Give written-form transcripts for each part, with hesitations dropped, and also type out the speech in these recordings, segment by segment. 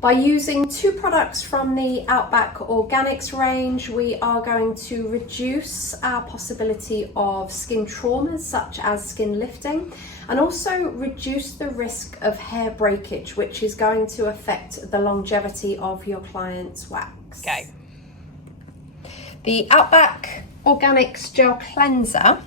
By using 2 products from the Outback Organics range, we are going to reduce our possibility of skin traumas such as skin lifting, and also reduce the risk of hair breakage, which is going to affect the longevity of your client's wax. Okay. The Outback Organics Gel Cleanser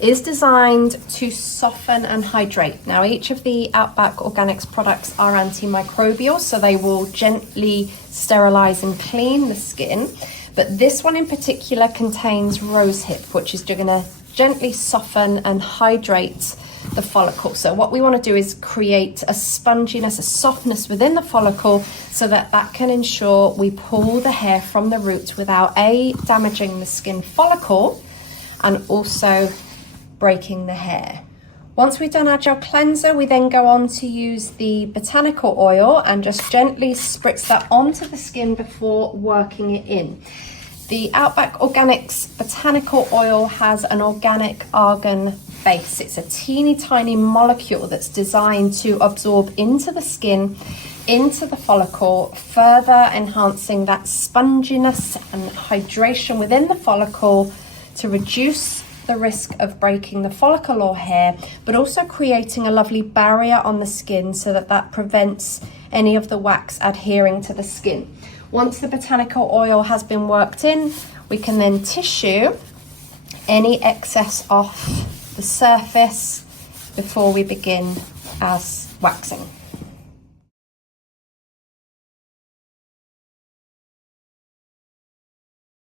is designed to soften and hydrate. Now, each of the Outback Organics products are antimicrobial, so they will gently sterilize and clean the skin. But this one in particular contains rosehip, which is going to gently soften and hydrate the follicle. So what we want to do is create a sponginess, a softness within the follicle, so that can ensure we pull the hair from the roots without damaging the skin follicle and also breaking the hair. Once we've done our gel cleanser, we then go on to use the botanical oil and just gently spritz that onto the skin before working it in. The Outback Organics botanical oil has an organic argan base. It's a teeny tiny molecule that's designed to absorb into the skin, into the follicle, further enhancing that sponginess and hydration within the follicle to reduce the risk of breaking the follicle or hair, but also creating a lovely barrier on the skin so that prevents any of the wax adhering to the skin. Once the botanical oil has been worked in, we can then tissue any excess off the surface before we begin our waxing.